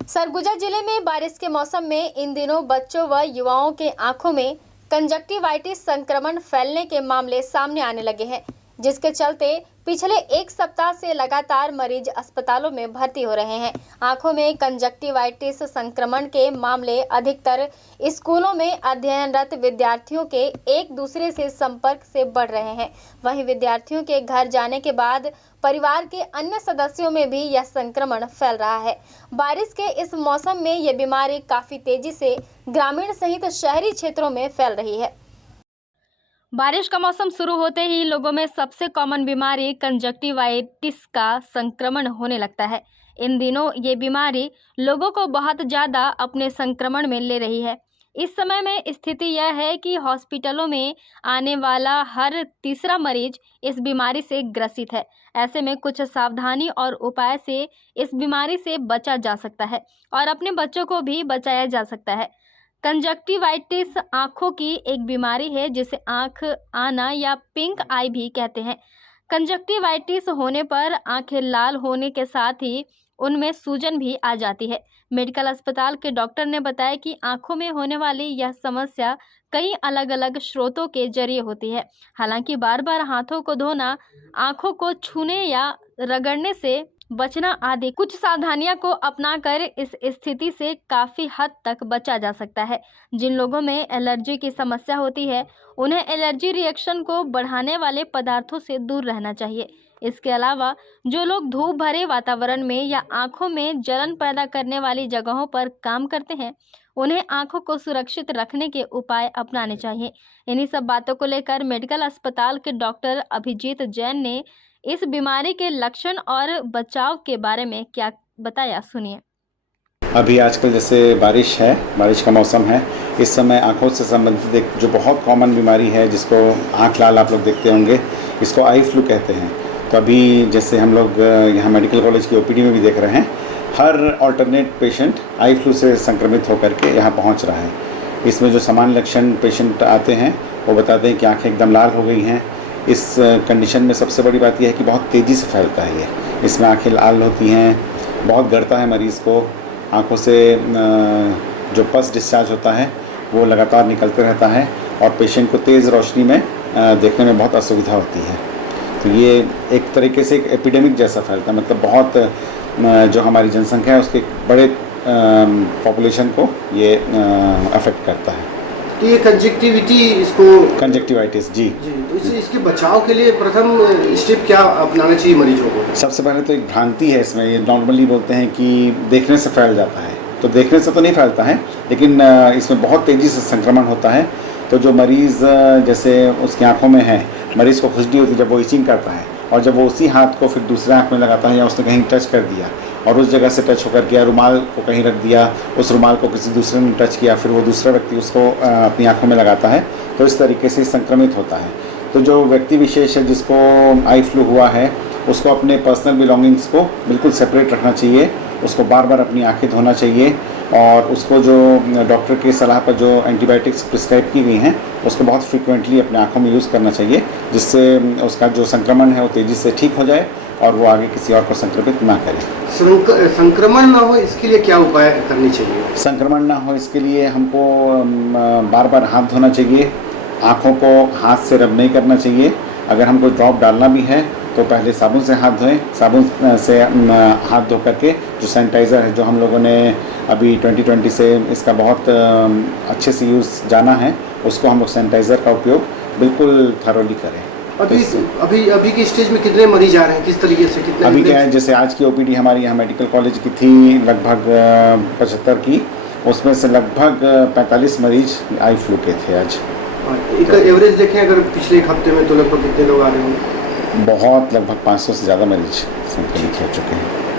सरगुजा जिले में बारिश के मौसम में इन दिनों बच्चों व युवाओं के आंखों में कंजक्टिवाइटिस संक्रमण फैलने के मामले सामने आने लगे हैं, जिसके चलते पिछले एक सप्ताह से लगातार मरीज अस्पतालों में भर्ती हो रहे हैं। आंखों में कंजक्टिवाइटिस संक्रमण के मामले अधिकतर स्कूलों में अध्ययनरत विद्यार्थियों के एक दूसरे से संपर्क से बढ़ रहे हैं। वहीं विद्यार्थियों के घर जाने के बाद परिवार के अन्य सदस्यों में भी यह संक्रमण फैल रहा है। बारिश के इस मौसम में यह बीमारी काफी तेजी से ग्रामीण सहित शहरी क्षेत्रों में फैल रही है। बारिश का मौसम शुरू होते ही लोगों में सबसे कॉमन बीमारी कंजक्टिवाइटिस का संक्रमण होने लगता है। इन दिनों ये बीमारी लोगों को बहुत ज़्यादा अपने संक्रमण में ले रही है। इस समय में स्थिति यह है कि हॉस्पिटलों में आने वाला हर तीसरा मरीज इस बीमारी से ग्रसित है। ऐसे में कुछ सावधानी और उपाय से इस बीमारी से बचा जा सकता है और अपने बच्चों को भी बचाया जा सकता है। कंजक्टिवाइटिस आँखों की एक बीमारी है जिसे आँख आना या पिंक आई भी कहते हैं। कंजक्टिवाइटिस होने पर आँखें लाल होने के साथ ही उनमें सूजन भी आ जाती है। मेडिकल अस्पताल के डॉक्टर ने बताया कि आँखों में होने वाली यह समस्या कई अलग अलग स्रोतों के जरिए होती है। हालांकि बार बार हाथों को धोना, आँखों को छूने या रगड़ने से बचना आदि कुछ सावधानियां को अपनाकर इस स्थिति से काफ़ी हद तक बचा जा सकता है। जिन लोगों में एलर्जी की समस्या होती है उन्हें एलर्जी रिएक्शन को बढ़ाने वाले पदार्थों से दूर रहना चाहिए। इसके अलावा जो लोग धूप भरे वातावरण में या आंखों में जलन पैदा करने वाली जगहों पर काम करते हैं उन्हें आंखों को सुरक्षित रखने के उपाय अपनाने चाहिए। इन्हीं सब बातों को लेकर मेडिकल अस्पताल के डॉक्टर अभिजीत जैन ने इस बीमारी के लक्षण और बचाव के बारे में क्या बताया, सुनिए। अभी आजकल जैसे बारिश है, बारिश का मौसम है, इस समय आँखों से संबंधित एक जो बहुत कॉमन बीमारी है जिसको आँख लाल आप लोग देखते होंगे, इसको आई फ्लू कहते हैं। तो अभी जैसे हम लोग यहाँ मेडिकल कॉलेज की ओपीडी में भी देख रहे हैं, हर अल्टरनेट पेशेंट आई फ्लू से संक्रमित होकर के यहाँ पहुँच रहा है। इसमें जो सामान्य लक्षण पेशेंट आते हैं वो बताते हैं कि आँखें एकदम लाल हो गई हैं। इस कंडीशन में सबसे बड़ी बात यह है कि बहुत तेज़ी से फैलता है ये। इसमें आँखें लाल होती हैं, बहुत गड़ता है मरीज़ को, आँखों से जो पस डिस्चार्ज होता है वो लगातार निकलते रहता है और पेशेंट को तेज़ रोशनी में देखने में बहुत असुविधा होती है। तो ये एक तरीके से एक एपिडेमिक जैसा फैलता है, मतलब बहुत जो हमारी जनसंख्या है उसके बड़े पॉपुलेशन को ये अफेक्ट करता है। तो ये कंजक्टिवाइटिस जी, तो इसके बचाव के लिए प्रथम स्टेप क्या अपनाना चाहिए मरीजों को? सबसे पहले तो एक भ्रांति है इसमें, ये नॉर्मली बोलते हैं कि देखने से फैल जाता है, तो देखने से तो नहीं फैलता है, लेकिन इसमें बहुत तेज़ी से संक्रमण होता है। तो जो मरीज़ जैसे उसकी आंखों में है, मरीज़ को खुजली होती है जब वो इचिंग करता है, और जब वो उसी हाथ को फिर दूसरे आँख में लगाता है या उसने कहीं टच कर दिया और उस जगह से टच होकर के रुमाल को कहीं रख दिया, उस रुमाल को किसी दूसरे ने टच किया, फिर वो दूसरा व्यक्ति उसको अपनी आंखों में लगाता है, तो इस तरीके से संक्रमित होता है। तो जो व्यक्ति विशेष है जिसको आई फ्लू हुआ है उसको अपने पर्सनल बिलोंगिंग्स को बिल्कुल सेपरेट रखना चाहिए, उसको बार बार अपनी आँखें धोना चाहिए और उसको जो डॉक्टर की सलाह पर जो एंटीबायोटिक्स प्रिस्क्राइब की गई हैं उसको बहुत फ्रीक्वेंटली अपने आँखों में यूज़ करना चाहिए, जिससे उसका जो संक्रमण है वो तेज़ी से ठीक हो जाए और वो आगे किसी और को संक्रमित ना करे। संक्रमण ना हो इसके लिए क्या उपाय करने चाहिए? संक्रमण ना हो इसके लिए हमको बार बार हाथ धोना चाहिए, आँखों को हाथ से रब नहीं करना चाहिए। अगर हमको ड्रॉप डालना भी है तो पहले साबुन से हाथ धोएं, साबुन से हाथ धो करके जो सैनिटाइज़र है जो हम लोगों ने अभी 2020 से इसका बहुत अच्छे से यूज़ जाना है, उसको हम लोग सैनिटाइज़र का उपयोग बिल्कुल थरोली करें। अभी की स्टेज में कितने मरीज आ रहे हैं, किस तरीके से कितने? अभी क्या है, जैसे आज की ओपीडी हमारी यहाँ मेडिकल कॉलेज की थी लगभग 75 की, उसमें से लगभग 45 मरीज आई फ्लू के थे आज। एक एवरेज देखें अगर पिछले एक हफ्ते में तो लगभग कितने लोग आ रहे होंगे? बहुत लगभग 500 से ज़्यादा मरीज संक्रमित हो चुके हैं।